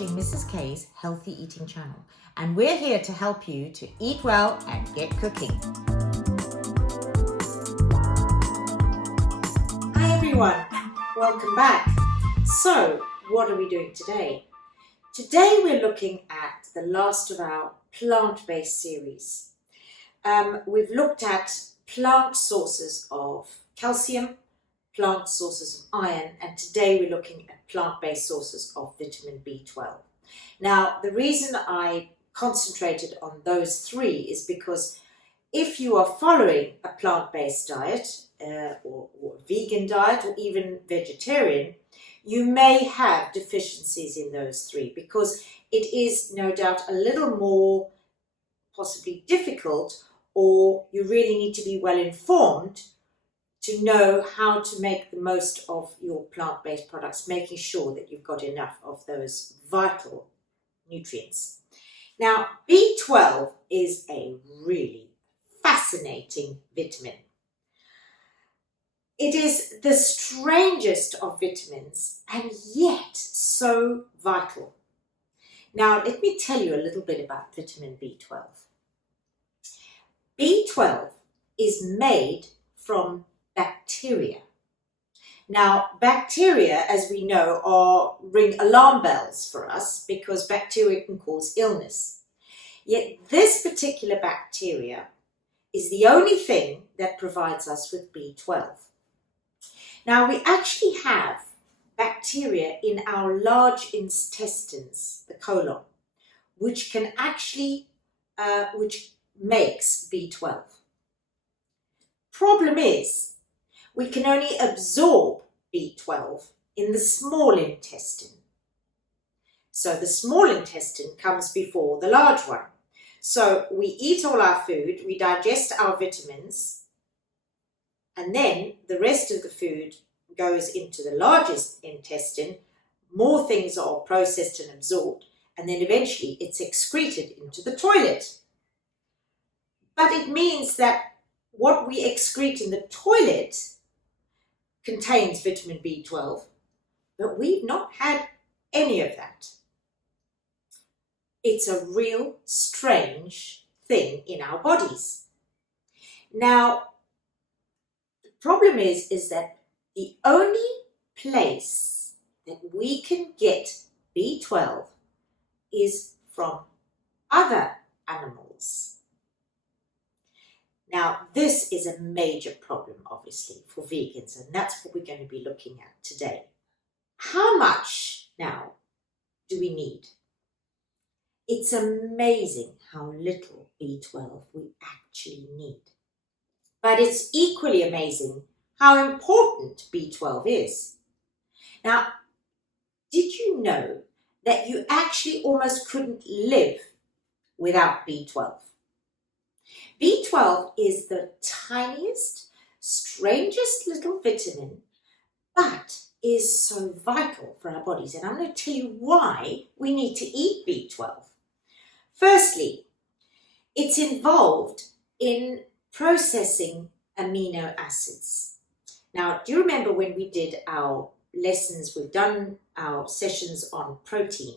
watching Mrs. K's Healthy Eating channel, and we're here to help you to eat well and get cooking. Hi everyone, welcome back. So, what are we doing today? Today we're looking at the last of our plant-based series. We've looked at plant sources of calcium, plant sources of iron, and today we're looking at plant-based sources of vitamin B12. Now, the reason I concentrated on those three is because if you are following a plant-based diet or vegan diet or even vegetarian, you may have deficiencies in those three because it is no doubt a little more possibly difficult, or you really need to be well informed to know how to make the most of your plant-based products, making sure that you've got enough of those vital nutrients. Now, B12 is a really fascinating vitamin. It is the strangest of vitamins and yet so vital. Now, let me tell you a little bit about vitamin B12. B12 is made from bacteria. Now, bacteria, as we know, ring alarm bells for us because bacteria can cause illness. Yet this particular bacteria is the only thing that provides us with B12. Now, we actually have bacteria in our large intestines, the colon, which can actually, which makes B12. Problem is, we can only absorb B12 in the small intestine. So the small intestine comes before the large one. So we eat all our food, we digest our vitamins, and then the rest of the food goes into the largest intestine. More things are processed and absorbed, and then eventually it's excreted into the toilet. But it means that what we excrete in the toilet contains vitamin B12, but we've not had any of that. It's a real strange thing in our bodies. Now, the problem is that the only place that we can get B12 is from other animals. Now, this is a major problem, obviously, for vegans, and that's what we're going to be looking at today. How much, now, do we need? It's amazing how little B12 we actually need. But it's equally amazing how important B12 is. Now, did you know that you actually almost couldn't live without B12? B12 is the tiniest, strangest little vitamin, but is so vital for our bodies. And I'm going to tell you why we need to eat B12. Firstly, it's involved in processing amino acids. Now, do you remember when we did our lessons, we've done our sessions on protein,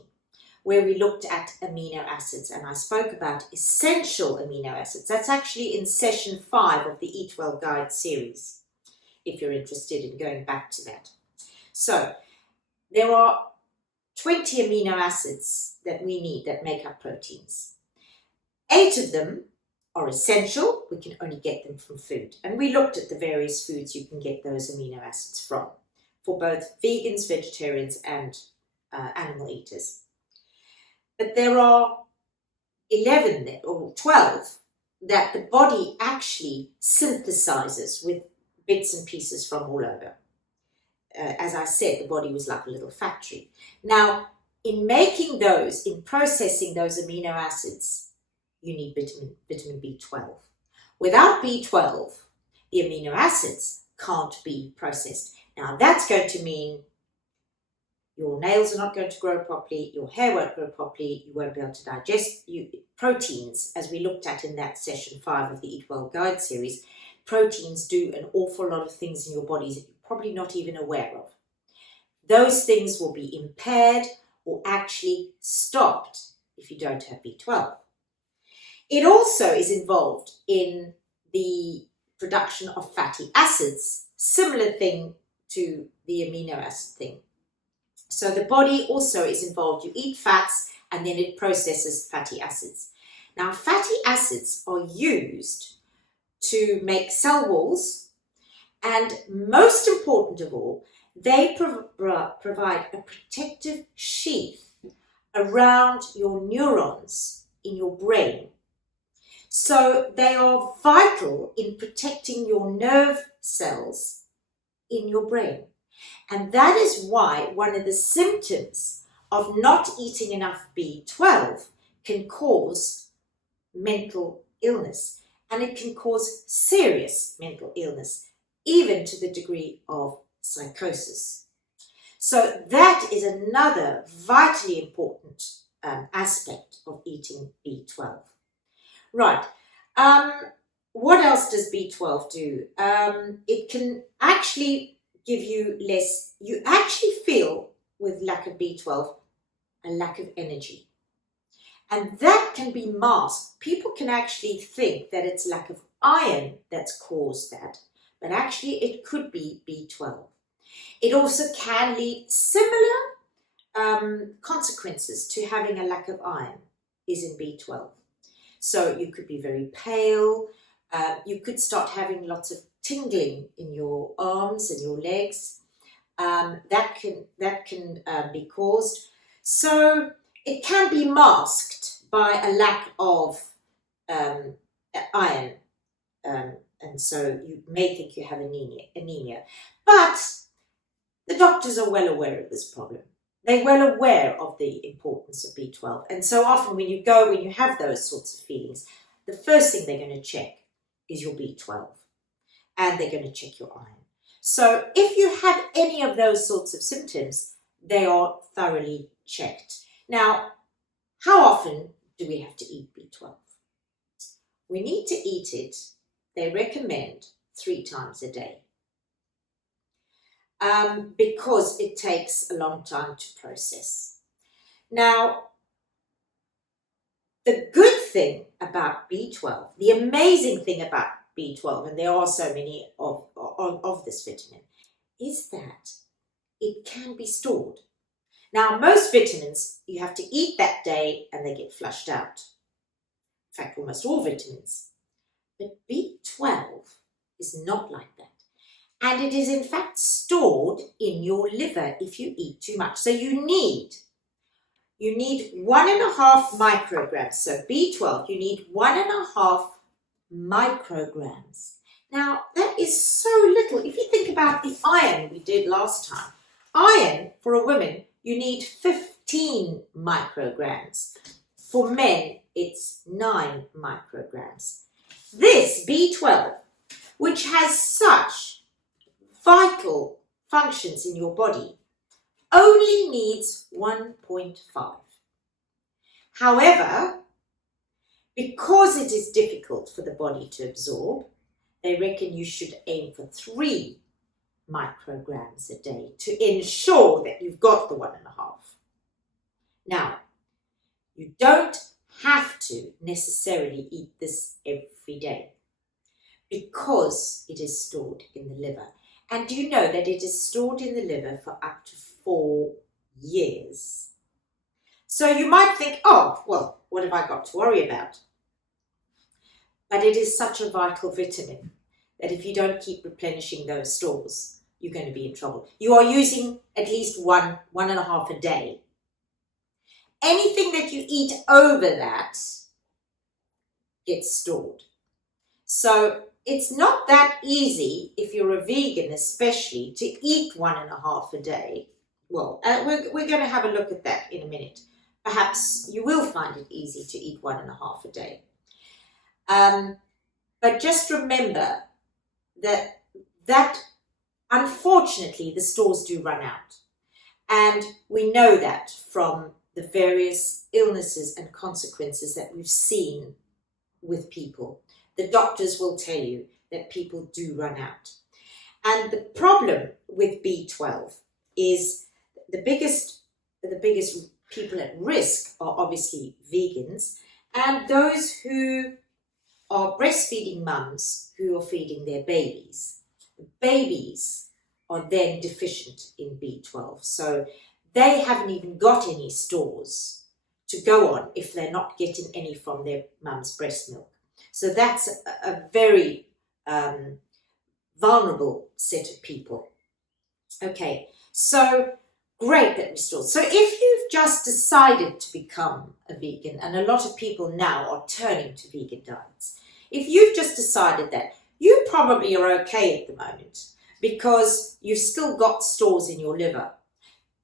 where we looked at amino acids, and I spoke about essential amino acids. That's actually in session 5 of the Eat Well Guide series, if you're interested in going back to that. So, there are 20 amino acids that we need that make up proteins. 8 of them are essential. We can only get them from food. And we looked at the various foods you can get those amino acids from, for both vegans, vegetarians, and animal eaters. But there are 11 or 12 that the body actually synthesizes with bits and pieces from all over. As I said, the body was like a little factory. Now, in making those, in processing those amino acids, you need vitamin B12. Without B12, the amino acids can't be processed. Now, that's going to mean your nails are not going to grow properly, your hair won't grow properly, you won't be able to digest proteins, as we looked at in that session 5 of the Eat Well Guide series. Proteins do an awful lot of things in your bodies that you're probably not even aware of. Those things will be impaired or actually stopped if you don't have B12. It also is involved in the production of fatty acids, similar thing to the amino acid thing. So the body also is involved. You eat fats and then it processes fatty acids. Now, fatty acids are used to make cell walls, and most important of all, they provide a protective sheath around your neurons in your brain. So they are vital in protecting your nerve cells in your brain. And that is why one of the symptoms of not eating enough B12 can cause mental illness. And it can cause serious mental illness, even to the degree of psychosis. So that is another vitally important aspect of eating B12. Right. What else does B12 do? It can actually give you less, you actually feel with lack of B12 a lack of energy. And that can be masked. People can actually think that it's lack of iron that's caused that, but actually it could be B12. It also can lead similar consequences to having a lack of iron is in B12. So you could be very pale, you could start having lots of tingling in your arms and your legs. That can be caused. So it can be masked by a lack of iron, and so you may think you have anemia. But the doctors are well aware of this problem. They're well aware of the importance of B12. And so often when you have those sorts of feelings, the first thing they're going to check is your B12. And they're going to check your iron. So if you have any of those sorts of symptoms, they are thoroughly checked. Now, how often do we have to eat B12? We need to eat it, they recommend, 3 times a day. Because it takes a long time to process. Now, the good thing about B12, the amazing thing about B12, and there are so many of this vitamin, is that it can be stored. Now, most vitamins, you have to eat that day and they get flushed out. In fact, almost all vitamins. But B12 is not like that. And it is in fact stored in your liver if you eat too much. So you need 1.5 micrograms. So B12, you need 1.5 micrograms. Now, that is so little. If you think about the iron we did last time, iron for a woman, you need 15 micrograms. For men, it's 9 micrograms. This B12, which has such vital functions in your body, only needs 1.5. However, because it is difficult for the body to absorb, they reckon you should aim for 3 micrograms a day to ensure that you've got the 1.5. Now, you don't have to necessarily eat this every day because it is stored in the liver. And do you know that it is stored in the liver for up to 4 years? So you might think, oh, well, what have I got to worry about? But it is such a vital vitamin that if you don't keep replenishing those stores, you're going to be in trouble. You are using at least 1.5 a day. Anything that you eat over that gets stored. So it's not that easy if you're a vegan, especially, to eat 1.5 a day. Well, we're going to have a look at that in a minute. Perhaps you will find it easy to eat 1.5 a day. But just remember that unfortunately the stores do run out. And we know that from the various illnesses and consequences that we've seen with people. The doctors will tell you that people do run out. And the problem with B12 is the biggest people at risk are obviously vegans and those who are breastfeeding mums who are feeding their babies. The babies are then deficient in B12, so they haven't even got any stores to go on if they're not getting any from their mum's breast milk. So that's a very vulnerable set of people. Okay, so great that we still. So if you've just decided to become a vegan, and a lot of people now are turning to vegan diets, if you've just decided that, you probably are okay at the moment because you've still got stores in your liver,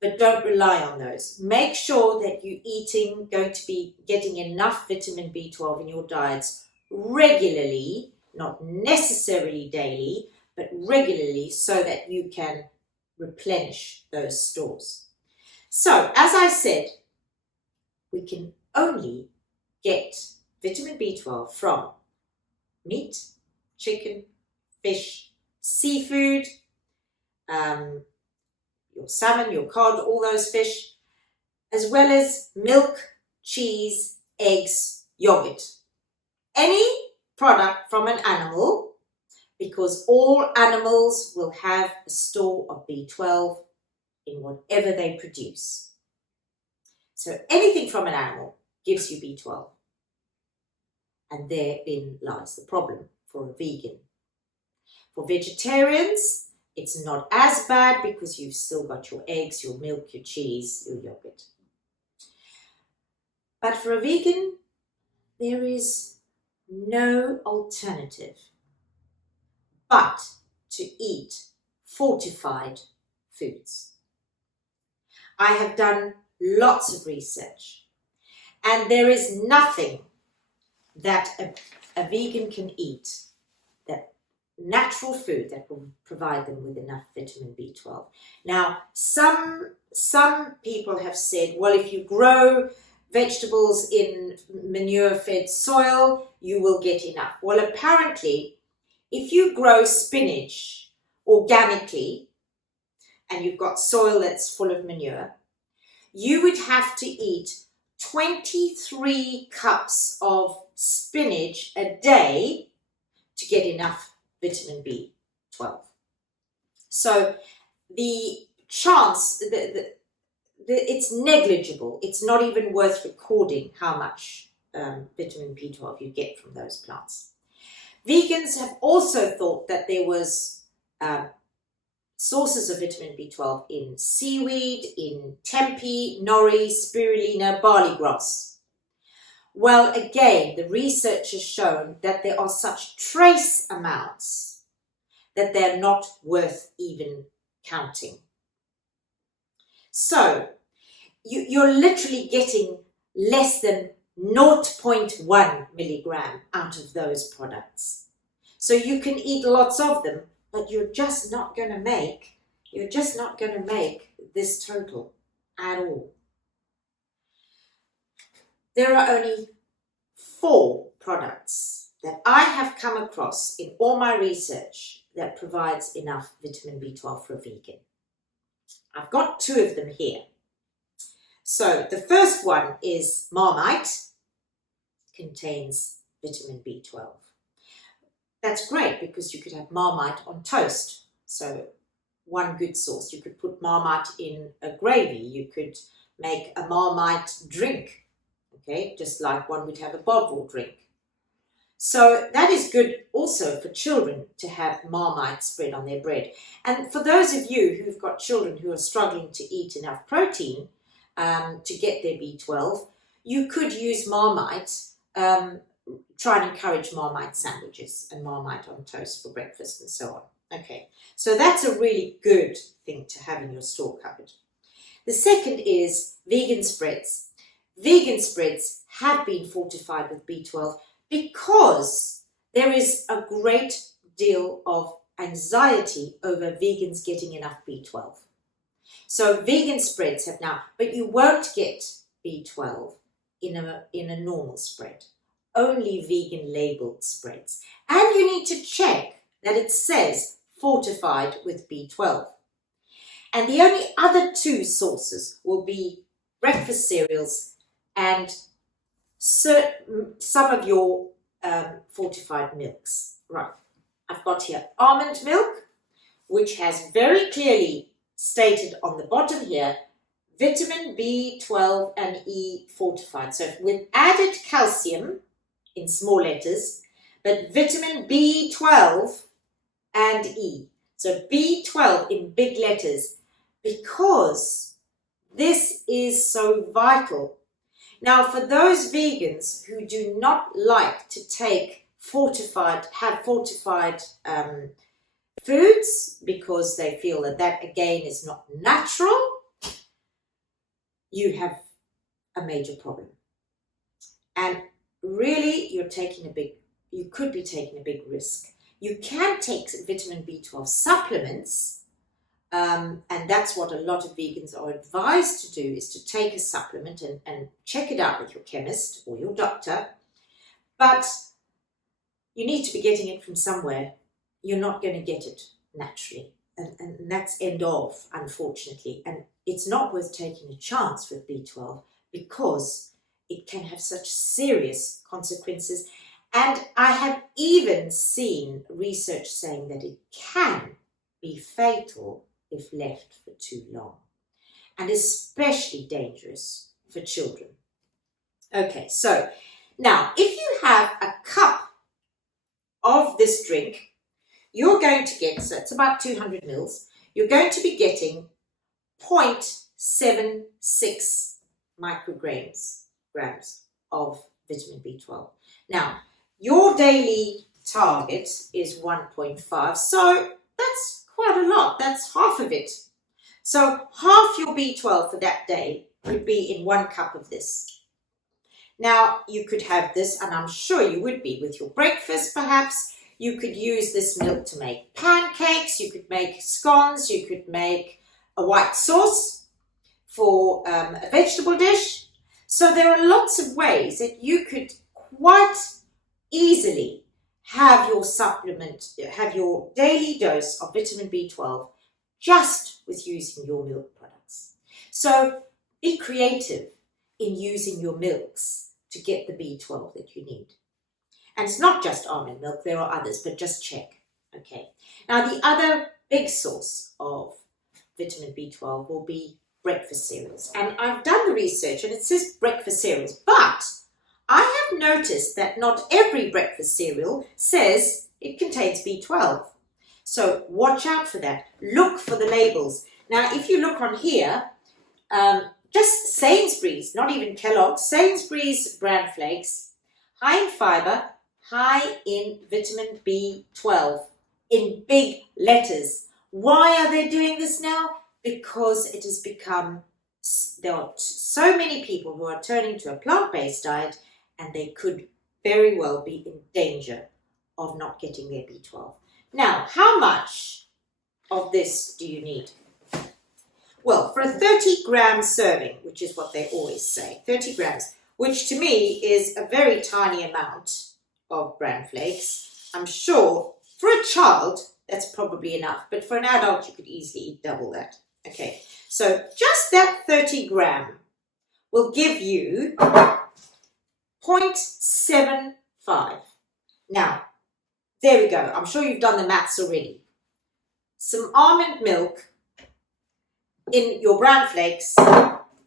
but don't rely on those. Make sure that you're going to be getting enough vitamin B12 in your diets regularly, not necessarily daily, but regularly, so that you can replenish those stores. So, as I said, we can only get vitamin B12 from meat, chicken, fish, seafood, your salmon, your cod, all those fish, as well as milk, cheese, eggs, yogurt. Any product from an animal, because all animals will have a store of B12 in whatever they produce. So anything from an animal gives you B12. And therein lies the problem for a vegan. For vegetarians, it's not as bad because you've still got your eggs, your milk, your cheese, your yogurt. But for a vegan, there is no alternative but to eat fortified foods. I have done lots of research, and there is nothing that a vegan can eat, that natural food that will provide them with enough vitamin B12. Now, some people have said, well, if you grow vegetables in manure-fed soil, you will get enough. Well, apparently, if you grow spinach organically and you've got soil that's full of manure, you would have to eat 23 cups of spinach a day to get enough vitamin B12. So the chance, it's negligible. It's not even worth recording how much vitamin B12 you get from those plants. Vegans have also thought that there was sources of vitamin B12 in seaweed, in tempeh, nori, spirulina, barley grass. Well, again, the research has shown that there are such trace amounts that they're not worth even counting. So, you're literally getting less than 0.1 milligram out of those products. So you can eat lots of them, but you're just not going to make this total at all. There are only 4 products that I have come across in all my research that provides enough vitamin B12 for a vegan. I've got 2 of them here. So the first one is Marmite, contains vitamin B12. That's great because you could have Marmite on toast. So one good source. You could put Marmite in a gravy. You could make a Marmite drink, okay, just like one would have a bottled drink. So that is good also for children to have Marmite spread on their bread. And for those of you who've got children who are struggling to eat enough protein to get their B12, you could use Marmite, try and encourage Marmite sandwiches and Marmite on toast for breakfast and so on. Okay, so that's a really good thing to have in your store cupboard. The second is vegan spreads. Vegan spreads have been fortified with B12 because there is a great deal of anxiety over vegans getting enough B12. So vegan spreads have now, but you won't get B12 in a normal spread. Only vegan labeled spreads. And you need to check that it says fortified with B12. And the only other 2 sources will be breakfast cereals, and some of your fortified milks. Right, I've got here almond milk, which has very clearly stated on the bottom here, vitamin B12 and E fortified. So with added calcium in small letters, but vitamin B12 and E. So B12 in big letters, because this is so vital. Now, for those vegans who do not like to have fortified foods because they feel that again is not natural, you have a major problem. And really, you could be taking a big risk. You can take vitamin B12 supplements, and that's what a lot of vegans are advised to do, is to take a supplement and check it out with your chemist or your doctor. But you need to be getting it from somewhere. You're not going to get it naturally. And that's end of, unfortunately. And it's not worth taking a chance with B12 because it can have such serious consequences. And I have even seen research saying that it can be fatal if left for too long, and especially dangerous for children. Okay, so now if you have a cup of this drink, you're going to get, so it's about 200 mils, you're going to be getting 0.76 micrograms of vitamin B12. Now, your daily target is 1.5, so that's quite a lot. That's half of it. So half your B12 for that day would be in 1 cup of this. Now, you could have this, and I'm sure you would be, with your breakfast perhaps. You could use this milk to make pancakes, you could make scones, you could make a white sauce for a vegetable dish. So there are lots of ways that you could quite easily have your supplement, have your daily dose of vitamin B12 just with using your milk products. So be creative in using your milks to get the B12 that you need. And it's not just almond milk, there are others, but just check. Okay. Now the other big source of vitamin B12 will be breakfast cereals. And I've done the research and it says breakfast cereals, but I have noticed that not every breakfast cereal says it contains B12. So watch out for that. Look for the labels. Now, if you look on here, just Sainsbury's, not even Kellogg's, Sainsbury's bran flakes, high in fiber, high in vitamin B12 in big letters. Why are they doing this now? Because it has become, there are so many people who are turning to a plant-based diet, and they could very well be in danger of not getting their B12. Now, how much of this do you need? Well, for a 30-gram serving, which is what they always say, 30 grams, which to me is a very tiny amount of bran flakes. I'm sure for a child, that's probably enough, but for an adult, you could easily eat double that. Okay, so just that 30 gram will give you 0.75. Now, there we go. I'm sure you've done the maths already. Some almond milk in your bran flakes,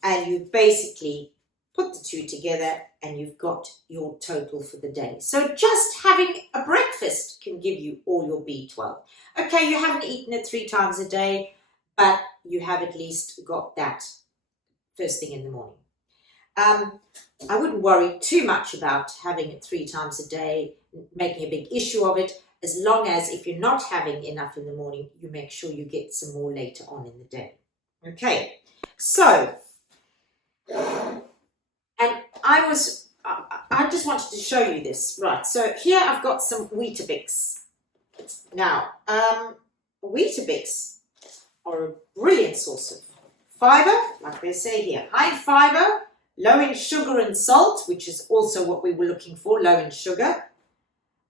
and you basically put the two together and you've got your total for the day. So just having a breakfast can give you all your B12. Okay, you haven't eaten it 3 times a day, but you have at least got that first thing in the morning. I wouldn't worry too much about having it 3 times a day, making a big issue of it, as long as if you're not having enough in the morning, you make sure you get some more later on in the day. Okay, so, and I just wanted to show you this. Right, so here I've got some Weetabix. Now, Weetabix are a brilliant source of fiber, like they say here. High in fiber, low in sugar and salt, which is also what we were looking for, low in sugar.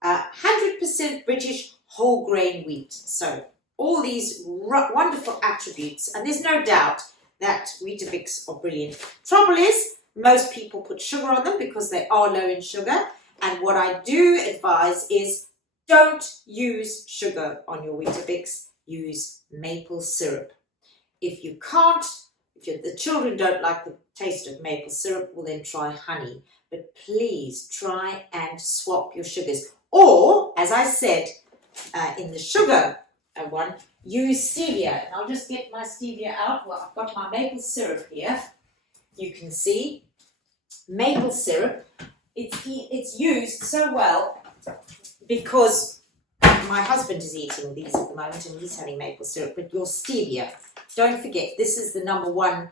100% British whole grain wheat. So all these wonderful attributes, and there's no doubt that Weetabix are brilliant. Trouble is, most people put sugar on them because they are low in sugar. And what I do advise is don't use sugar on your Weetabix, use maple syrup. If you can't, if the children don't like the taste of maple syrup, well then try honey. But please try and swap your sugars. Or, as I said in the sugar one, use stevia. And I'll just get my stevia out. Well, I've got my maple syrup here. You can see maple syrup. It's used so well because my husband is eating these at the moment and he's having maple syrup. But your stevia, don't forget, this is the #1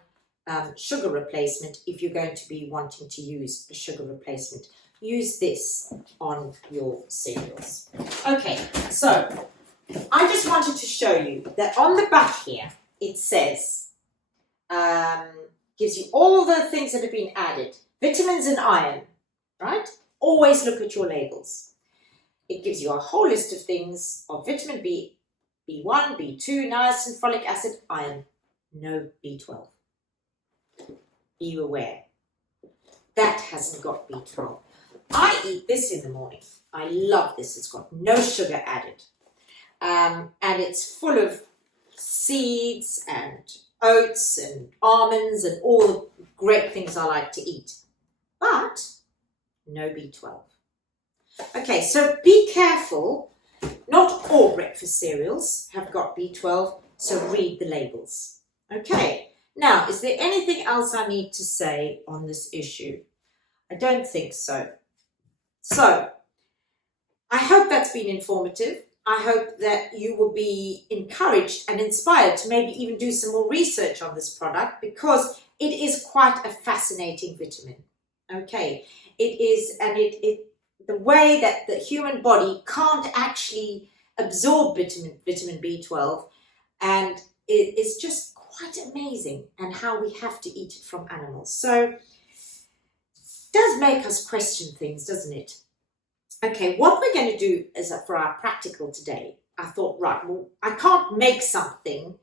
sugar replacement if you're going to be wanting to use a sugar replacement. Use this on your cereals. Okay, so I just wanted to show you that on the back here, it says, gives you all the things that have been added, vitamins and iron, right? Always look at your labels. It gives you a whole list of things of vitamin B, B1, B2, niacin, folic acid, iron, no B12. Be aware. That hasn't got B12. I eat this in the morning. I love this. It's got no sugar added. And it's full of seeds and oats and almonds and all the great things I like to eat. But no B12. Okay, so be careful. Not all breakfast cereals have got B12, so read the labels. Okay, now, is there anything else I need to say on this issue? I don't think so. So, I hope that's been informative. I hope that you will be encouraged and inspired to maybe even do some more research on this product because it is quite a fascinating vitamin. Okay, it is, and the way that the human body can't actually absorb vitamin B12, and it is just quite amazing, and how we have to eat it from animals. So it does make us question things, doesn't it? Okay, what we're going to do is for our practical today, I thought, right, well, I can't make something,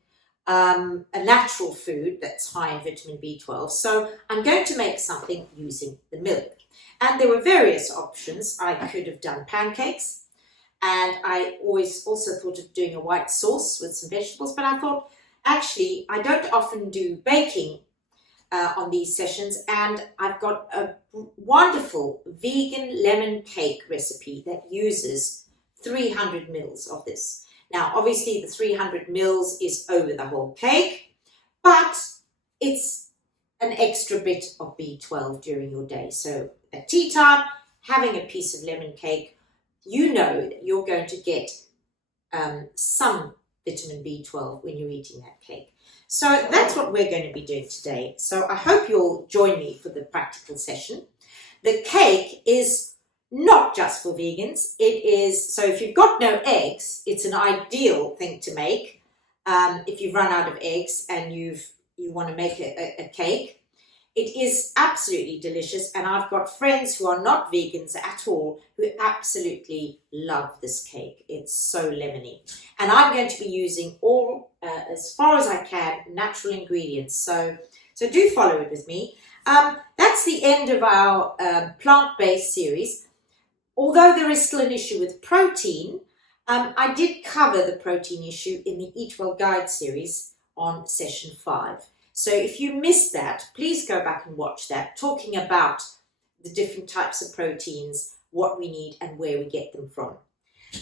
a natural food that's high in vitamin B12, so I'm going to make something using the milk. And there were various options. I could have done pancakes, and I always also thought of doing a white sauce with some vegetables, but I thought, actually, I don't often do baking on these sessions, and I've got a wonderful vegan lemon cake recipe that uses 300 mils of this. Now, obviously, the 300 mils is over the whole cake, but it's an extra bit of B12 during your day. So at tea time, having a piece of lemon cake, you know that you're going to get some vitamin B12 when you're eating that cake. So that's what we're going to be doing today. So I hope you'll join me for the practical session. The cake is not just for vegans. It is, so if you've got no eggs, it's an ideal thing to make. If you've run out of eggs and you want to make a cake, it is absolutely delicious. And I've got friends who are not vegans at all who absolutely love this cake. It's so lemony. And I'm going to be using all, as far as I can, natural ingredients. So do follow it with me. That's the end of our plant-based series. Although there is still an issue with protein, I did cover the protein issue in the Eat Well Guide series on session 5. So if you missed that, please go back and watch that, talking about the different types of proteins, what we need and where we get them from.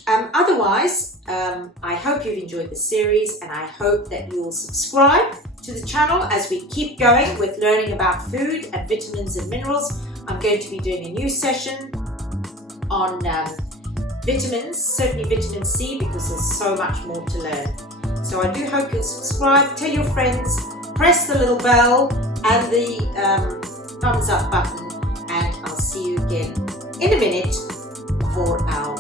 Otherwise, I hope you've enjoyed the series, and I hope that you'll subscribe to the channel as we keep going with learning about food and vitamins and minerals. I'm going to be doing a new session on vitamins, certainly vitamin C, because there's so much more to learn. So I do hope you'll subscribe, tell your friends, press the little bell and the thumbs up button, and I'll see you again in a minute for our